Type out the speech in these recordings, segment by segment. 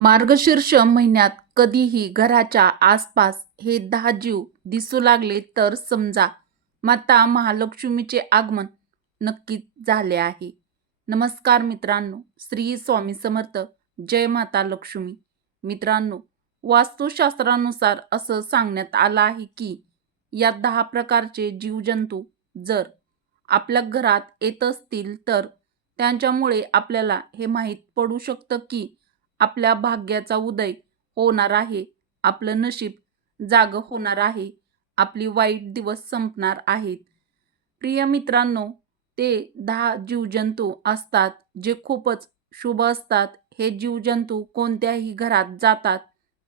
मार्गशीर्ष महिन्यात कधीही घराच्या आसपास हे 10 जीव दिसू लागले तर समजा माता महालक्ष्मीचे आगमन नक्कीच झाले आहे. नमस्कार मित्रांनो, श्री स्वामी समर्थ. जय माता लक्ष्मी. मित्रांनो, वास्तुशास्त्रानुसार असं सांगण्यात आलं आहे की या 10 प्रकारचे जीवजंतू जर आपल्या घरात येत असतील तर त्यांच्यामुळे आपल्याला हे माहीत पडू शकतं की आपल्या भाग्याचा उदय होणार आहे, आपलं नशीब जागं होणार आहे, आपली वाईट दिवस संपणार आहेत. प्रिय मित्रांनो, ते 10 जीवजंतू असतात जे खूपच शुभ असतात. हे जीवजंतू कोणत्याही घरात जातात,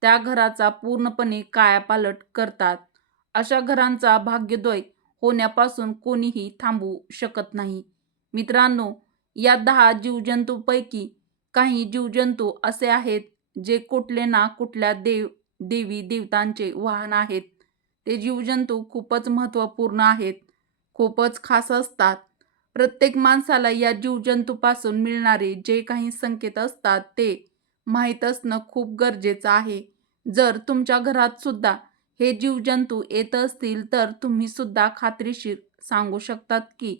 त्या घराचा पूर्णपणे कायापालट करतात. अशा घरांचा भाग्योदय होण्यापासून कोणीही थांबवू शकत नाही. मित्रांनो, या 10 जीवजंतूंपैकी काही जीवजंतू असे आहेत जे कुठले ना कुठल्या देवी देवतांचे वाहन आहेत. ते जीवजंतू खूपच महत्त्वपूर्ण आहेत, खूपच खास असतात. प्रत्येक माणसाला या जीवजंतूपासून मिळणारे जे काही संकेत असतात ते माहीत असणं खूप गरजेचं आहे. जर तुमच्या घरात सुद्धा हे जीवजंतू येत असतील तर तुम्ही सुद्धा खात्रीशीर सांगू शकतात की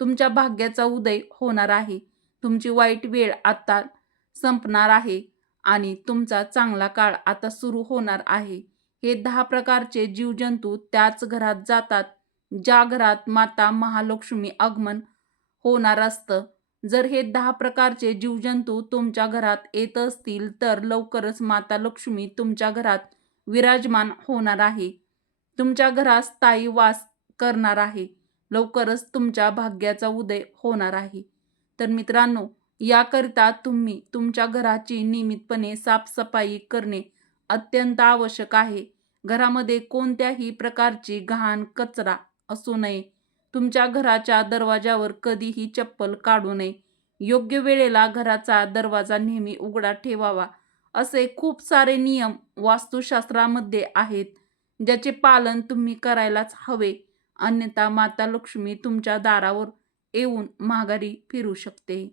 तुमच्या भाग्याचा उदय होणार आहे. तुमची वाईट वेळ आता संपणार आहे आणि तुमचा चांगला काळ आता सुरू होणार आहे. हे 10 प्रकारचे जीवजंतू त्याच घरात जातात, ज्या घरात माता महालक्ष्मी आगमन होणार असतं. जर हे 10 प्रकारचे जीवजंतू तुमच्या घरात येत असतील तर लवकरच माता लक्ष्मी तुमच्या घरात विराजमान होणार आहे. तुमच्या घरात स्थायी वास करणार आहे. लवकरच तुमच्या भाग्याचा उदय होणार आहे. तर मित्रांनो, याकरिता तुम्ही तुमच्या घराची नियमितपणे साफसफाई करणे अत्यंत आवश्यक आहे. घरामध्ये कोणत्याही प्रकारची घाण, कचरा असू नये. तुमच्या घराच्या दरवाजावर कधीही चप्पल काढू नये. योग्य वेळेला घराचा दरवाजा नेहमी उघडा ठेवावा. असे खूप सारे नियम वास्तुशास्त्रामध्ये आहेत, ज्याचे पालन तुम्ही करायलाच हवे. अन्यथा माता लक्ष्मी तुमच्या दारावर येऊन माघारी फिरू शकते.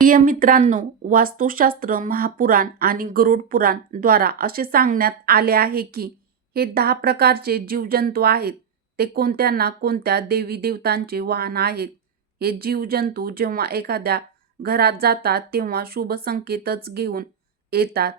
प्रिय मित्रांनो, वास्तुशास्त्र, महापुराण आणि गरुड पुराण द्वारा असे सांगण्यात आले आहे की हे 10 प्रकारचे जीवजंतू आहेत, ते कोणत्या ना कोणत्या देवी देवतांचे वाहन आहेत. हे जीवजंतू जेव्हा एखाद्या घरात जातात तेव्हा शुभ संकेतच घेऊन येतात.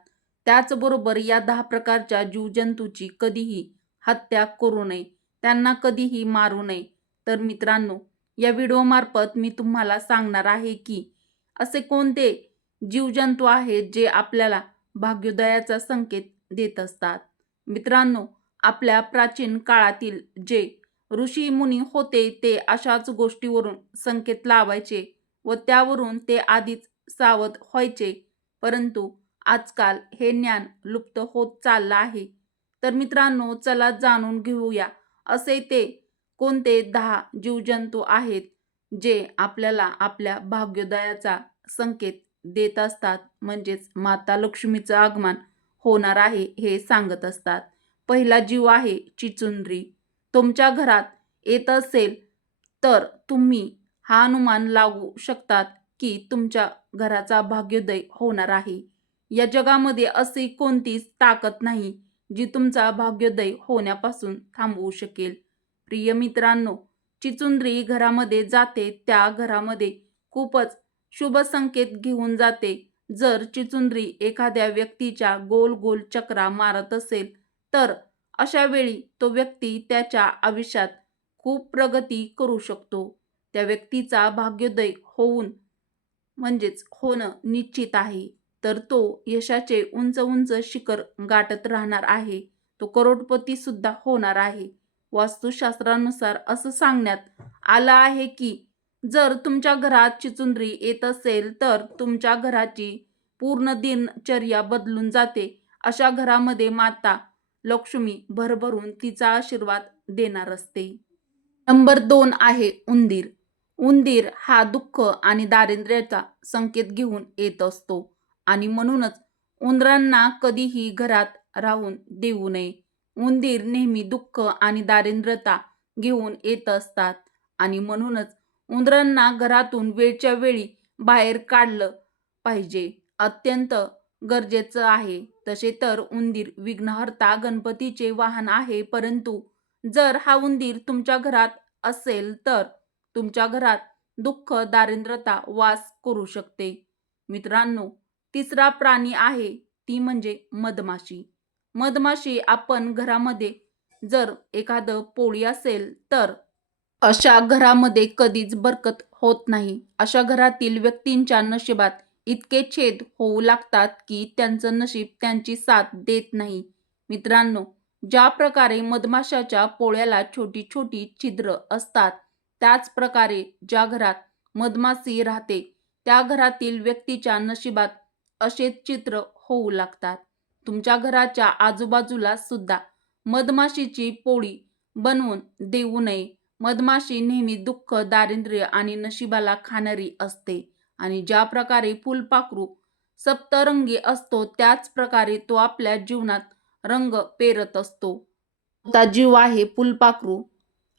त्याचबरोबर या 10 प्रकारच्या जीवजंतूची कधीही हत्या करू नये, त्यांना कधीही मारू नये. तर मित्रांनो, या व्हिडिओमार्फत मी तुम्हाला सांगणार आहे की असे कोणते जीवजंतू आहेत जे आपल्याला भाग्योदयाचा संकेत देत असतात. मित्रांनो, आपल्या प्राचीन काळातील जे ऋषी मुनी होते ते अशाच गोष्टीवरून संकेत लावायचे व त्यावरून ते आधीच सावध व्हायचे. परंतु आजकाल हे ज्ञान लुप्त होत चाललं आहे. तर मित्रांनो, चला जाणून घेऊया असे ते कोणते 10 जीवजंतू आहेत जे आपल्याला आपल्या भाग्योदयाचा संकेत देत असतात, म्हणजेच माता लक्ष्मीचं आगमन होणार आहे हे सांगत असतात. पहिला जीव आहे चिचुंद्री. तुमच्या घरात येत असेल तर तुम्ही हा अनुमान लावू शकतात की तुमच्या घराचा भाग्योदय होणार आहे. या जगामध्ये अशी कोणतीच ताकद नाही जी तुमचा भाग्योदय होण्यापासून थांबवू शकेल. प्रिय मित्रांनो, चिचुंद्री घरामध्ये जाते त्या घरामध्ये खूपच शुभ संकेत घेऊन जाते. जर चिचुंद्री एखाद्या व्यक्तीच्या गोल गोल चक्रा मारत असेल तर अशा वेळी तो व्यक्ती त्याच्या आयुष्यात खूप प्रगती करू शकतो. त्या व्यक्तीचा भाग्योदय होणं निश्चित आहे. तर तो यशाचे उंच उंच शिखर गाठत राहणार आहे. तो करोडपती सुद्धा होणार आहे. वास्तुशास्त्रानुसार असं सांगण्यात आलं आहे की जर तुमच्या घरात चिचुंद्री येत असेल तर तुमच्या घराची पूर्ण दिनचर्या बदलून जाते. अशा घरामध्ये माता लक्ष्मी भरभरून तिचा आशीर्वाद देणार असते. नंबर 2 आहे उंदीर. उंदीर हा दुःख आणि दारिद्र्याचा संकेत घेऊन येत असतो आणि म्हणूनच उंदरांना कधीही घरात राहून देऊ नये. उंदीर नेहमी दुःख आणि दारिद्र्यता घेऊन येत असतात आणि म्हणूनच उंदरांना घरातून वेळच्या वेळी बाहेर काढलं पाहिजे. अत्यंत गरजेचं आहे. तसे तर उंदीर विघ्नहर्ता गणपतीचे वाहन आहे, परंतु जर हा उंदीर तुमच्या घरात असेल तर तुमच्या घरात दुःख, दारिद्र्यता वास करू शकते. मित्रांनो, तिसरा प्राणी आहे ती म्हणजे मधमाशी. मधमाशी आपण घरामध्ये जर एखादं पोळी असेल तर अशा घरामध्ये कधीच बरकत होत नाही. अशा घरातील व्यक्तींच्या नशिबात इतके छेद होऊ लागतात की त्यांचं नशीब त्यांची साथ देत नाही. मित्रांनो, ज्या प्रकारे मधमाशाच्या पोळ्याला छोटी छोटी छिद्र असतात, त्याच प्रकारे ज्या घरात मधमाशी राहते त्या घरातील व्यक्तीच्या नशिबात असेच चित्र होऊ लागतात. तुमच्या घराच्या आजूबाजूला सुद्धा मधमाशीची पोळी बनवून देऊ नये. मधमाशी नेहमी दुःख, दारिद्र्य आणि नशिबाला खाणारी असते आणि ज्या प्रकारे फुलपाखरू सप्तरंगी असतो, त्याच प्रकारे तो आपल्या जीवनात रंग पेरत असतो. आता जीव आहे फुलपाखरू.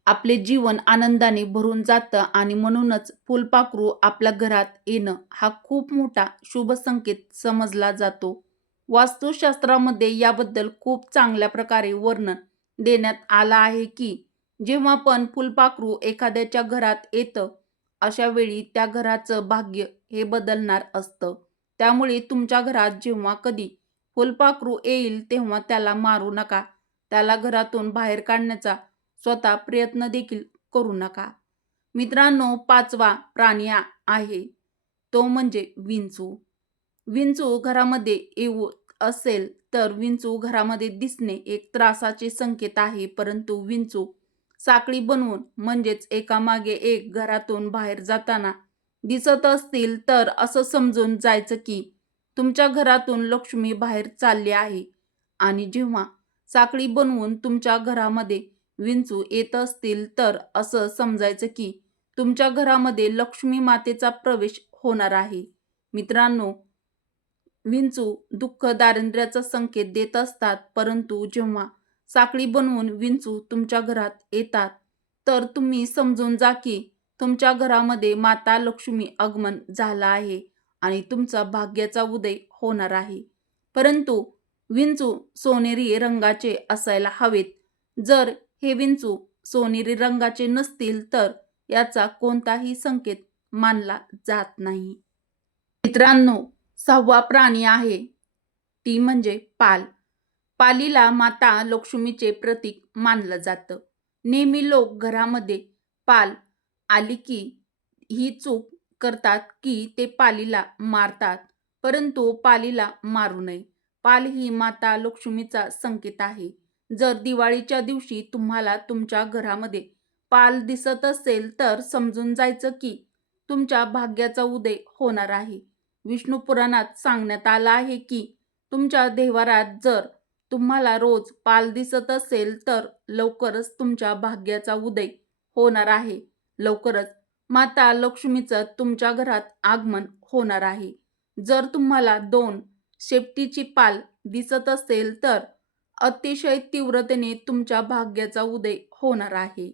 आपले जीवन आनंदाने भरून जातं आणि म्हणूनच फुलपाखरू आपल्या घरात येणं हा खूप मोठा शुभ संकेत समजला जातो. वास्तुशास्त्रामध्ये याबद्दल खूप चांगल्या प्रकारे वर्णन देण्यात आलं आहे की जेव्हा पण फुलपाखरू एखाद्याच्या घरात येतं, अशा वेळी त्या घराचं भाग्य हे बदलणार असतं. त्यामुळे तुमच्या घरात जेव्हा कधी फुलपाखरू येईल तेव्हा त्याला मारू नका. त्याला घरातून बाहेर काढण्याचा स्वतः प्रयत्न देखील करू नका. मित्रांनो, पाचवा प्राणी आहे तो म्हणजे विंचू. विंचू घरामध्ये येऊ असेल तर विंचू घरामध्ये दिसणे एक त्रासाचे संकेत आहे, परंतु विंचू साखळी बनवून म्हणजेच एकामागे एक घरातून बाहेर जाताना दिसत असतील तर असं समजून जायचं की तुमच्या घरातून लक्ष्मी बाहेर चालली आहे. आणि जेव्हा साखळी बनवून तुमच्या घरामध्ये विंचू येत असतील तर असं समजायचं की तुमच्या घरामध्ये लक्ष्मी मातेचा प्रवेश होणार आहे. मित्रांनो, विंचू दुःख, दारिद्र्याचा संकेत देत असतात, परंतु जेव्हा साखळी बनवून विंचू तुमच्या घरात येतात तर तुम्ही समजून जा की तुमच्या घरामध्ये माता लक्ष्मी आगमन झालं आहे आणि तुमचा भाग्याचा उदय होणार आहे. परंतु विंचू सोनेरी रंगाचे असायला हवेत. जर हे विंचू सोनेरी रंगाचे नसतील तर याचा कोणताही संकेत मानला जात नाही. मित्रांनो, सहावा प्राणी आहे ती म्हणजे पाल. पालीला माता लक्ष्मीचे प्रतीक मानलं जातं. नेहमी लोक घरामध्ये पाल आली की ही चूक करतात की ते पालीला मारतात, परंतु पालीला मारू नये. पाल ही माता लक्ष्मीचा संकेत आहे. जर दिवाळीच्या दिवशी तुम्हाला तुमच्या घरामध्ये पाल दिसत असेल तर समजून जायचं की तुमच्या भाग्याचा उदय होणार आहे. विष्णू पुराणात सांगण्यात आलं आहे की तुमच्या देव्हाऱ्यात जर तुम्हाला रोज पाल दिसत असेल तर लवकरच तुमच्या भाग्याचा उदय होणार आहे. लवकरच माता लक्ष्मीचं तुमच्या घरात आगमन होणार आहे. जर तुम्हाला दोन शेपटीची पाल दिसत असेल तर अतिशय तीव्रतेने तुमच्या भाग्याचा उदय होणार आहे.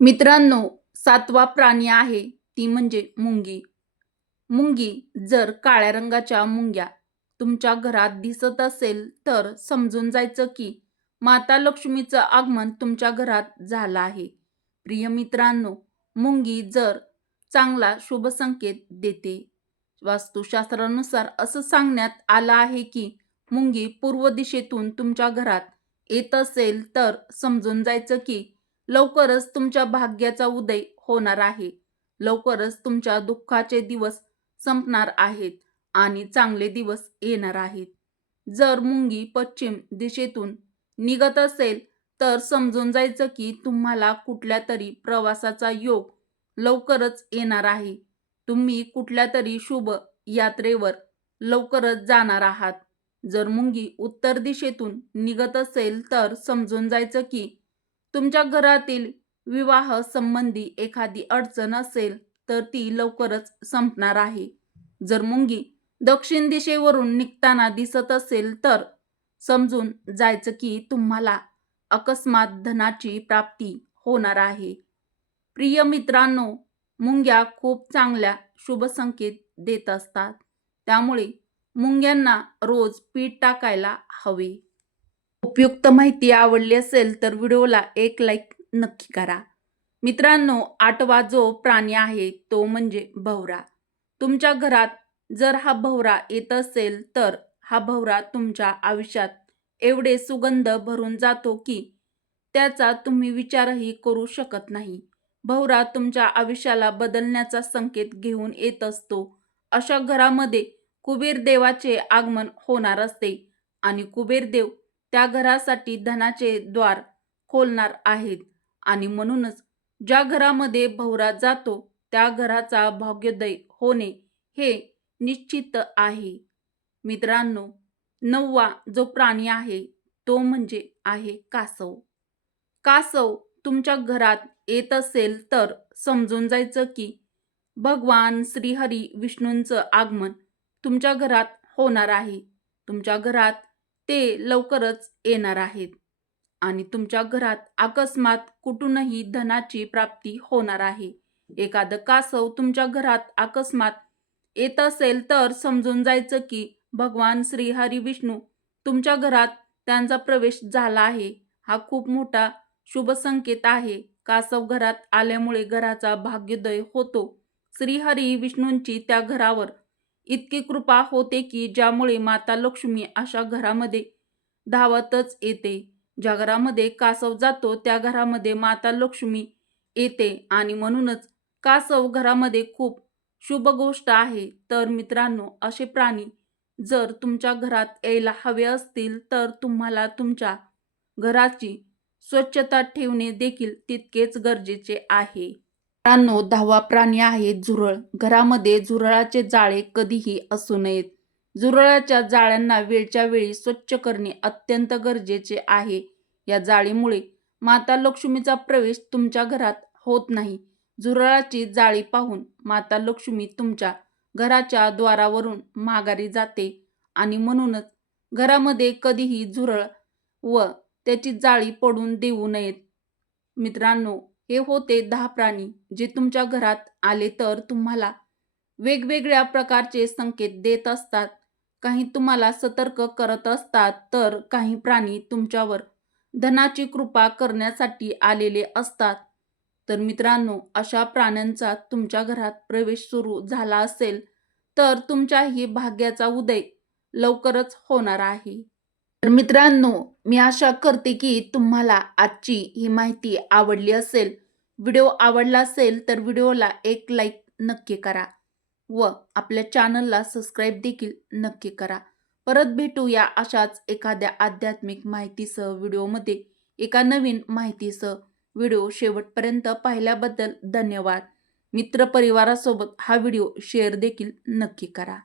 मित्रांनो, सातवा प्राणी आहे ती म्हणजे मुंगी. मुंगी जर काळ्या रंगाच्या मुंग्या तुमच्या घरात दिसत असेल तर समजून जायचं की माता लक्ष्मीचं आगमन तुमच्या घरात झालं आहे. प्रिय मित्रांनो, मुंगी जर चांगला शुभ संकेत देते. वास्तुशास्त्रानुसार असं सांगण्यात आलं आहे की मुंगी पूर्व दिशेतून तुमच्या घरात येत असेल तर समजून जायचं की लवकरच तुमच्या भाग्याचा उदय होणार आहे. लवकरच तुमच्या दुःखाचे दिवस संपणार आहेत आणि चांगले दिवस येणार आहेत. जर मुंगी पश्चिम दिशेतून निघत असेल तर समजून जायचं की तुम्हाला कुठल्या तरी प्रवासाचा योग लवकरच येणार आहे. तुम्ही कुठल्या तरी शुभ यात्रेवर लवकरच जाणार आहात. जर मुंगी उत्तर दिशेतून निघत असेल तर समजून जायचं की तुमच्या घरातील विवाह संबंधी एखादी अडचण असेल तर ती लवकरच संपणार आहे. जर मुंगी दक्षिण दिशेवरून निघताना दिसत असेल तर समजून जायचं की तुम्हाला अकस्मात धनाची प्राप्ती होणार आहे. प्रिय मित्रांनो, मुंग्या खूप चांगल्या शुभ संकेत देत असतात. त्यामुळे मुंग्यांना रोज पीठ टाकायला हवे. उपयुक्त माहिती आवडली असेल तर व्हिडिओला एक लाईक नक्की करा. मित्रांनो, 8वा जो प्राणी आहे तो म्हणजे भवरा. तुमच्या घरात जर हा भवरा येत असेल तर हा भवरा तुमच्या आयुष्यात एवढे सुगंध भरून जातो की त्याचा तुम्ही विचारही करू शकत नाही. भवरा तुमच्या आयुष्याला बदलण्याचा संकेत घेऊन येत असतो. अशा घरामध्ये कुबेर देवाचे आगमन होणार असते आणि कुबेर देव त्या घरासाठी धनाचे द्वार खोलणार आहेत आणि म्हणूनच ज्या घरामध्ये भवरा जातो त्या घराचा भाग्योदय होणे हे निश्चित आहे. मित्रांनो, 9वा जो प्राणी आहे तो म्हणजे आहे कासव. कासव तुमच्या घरात येत असेल तर समजून जायचं की भगवान श्रीहरी विष्णूंचं आगमन तुमच्या घरात होणार आहे. तुमच्या घरात ते लवकरच येणार आहेत आणि तुमच्या घरात अकस्मात कुठूनही धनाची प्राप्ती होणार आहे. एखादं कासव तुमच्या घरात अकस्मात येत असेल तर समजून जायचं की भगवान श्री हरी विष्णू तुमच्या घरात त्यांचा प्रवेश झाला आहे. हा खूप मोठा शुभ संकेत आहे. कासव घरात आल्यामुळे घराचा भाग्योदय होतो. श्रीहरी विष्णूंची त्या घरावर इतकी कृपा होते की ज्यामुळे माता लक्ष्मी अशा घरामध्ये धावतच येते. ज्या घरामध्ये कासव जातो त्या घरामध्ये माता लक्ष्मी येते आणि म्हणूनच कासव घरामध्ये खूप शुभ गोष्ट आहे. तर मित्रांनो, असे प्राणी जर तुमच्या घरात यायला हवे असतील तर तुम्हाला तुमच्या घराची स्वच्छता ठेवणे देखील तितकेच गरजेचे आहे. मित्रांनो, 10वा प्राणी आहे झुरळ. घरामध्ये झुरळाचे जाळे कधीही असू नयेत. झुरळाच्या जाळ्यांना वेळच्या वेळी स्वच्छ करणे अत्यंत गरजेचे आहे. या जाळीमुळे माता लक्ष्मीचा प्रवेश तुमच्या घरात होत नाही. झुरळाची जाळी पाहून माता लक्ष्मी तुमच्या घराच्या द्वारावरून माघारी जाते आणि म्हणूनच घरामध्ये कधीही झुरळ व त्याची जाळी पडून देऊ नयेत. मित्रांनो, हे होते 10 प्राणी जे तुमच्या घरात आले तर तुम्हाला वेगवेगळ्या प्रकारचे संकेत देत असतात. काही तुम्हाला सतर्क करत असतात तर काही प्राणी तुमच्यावर धनाची कृपा करण्यासाठी आलेले असतात. तर मित्रांनो, अशा प्राण्यांचा तुमच्या घरात प्रवेश सुरू झाला असेल तर तुमच्याही भाग्याचा उदय लवकरच होणार आहे. तर मित्रांनो, मी आशा करते की तुम्हाला आजची ही माहिती आवडली असेल. व्हिडिओ आवडला असेल तर व्हिडिओला एक लाईक नक्की करा व आपल्या चॅनलला सबस्क्राईब देखील नक्की करा. परत भेटूया अशाच एखाद्या आध्यात्मिक माहितीसह व्हिडिओमध्ये एका नवीन माहितीसह. व्हिडिओ शेवटपर्यंत पाहिल्याबद्दल धन्यवाद. मित्रपरिवारासोबत हा व्हिडिओ शेअर देखील नक्की करा.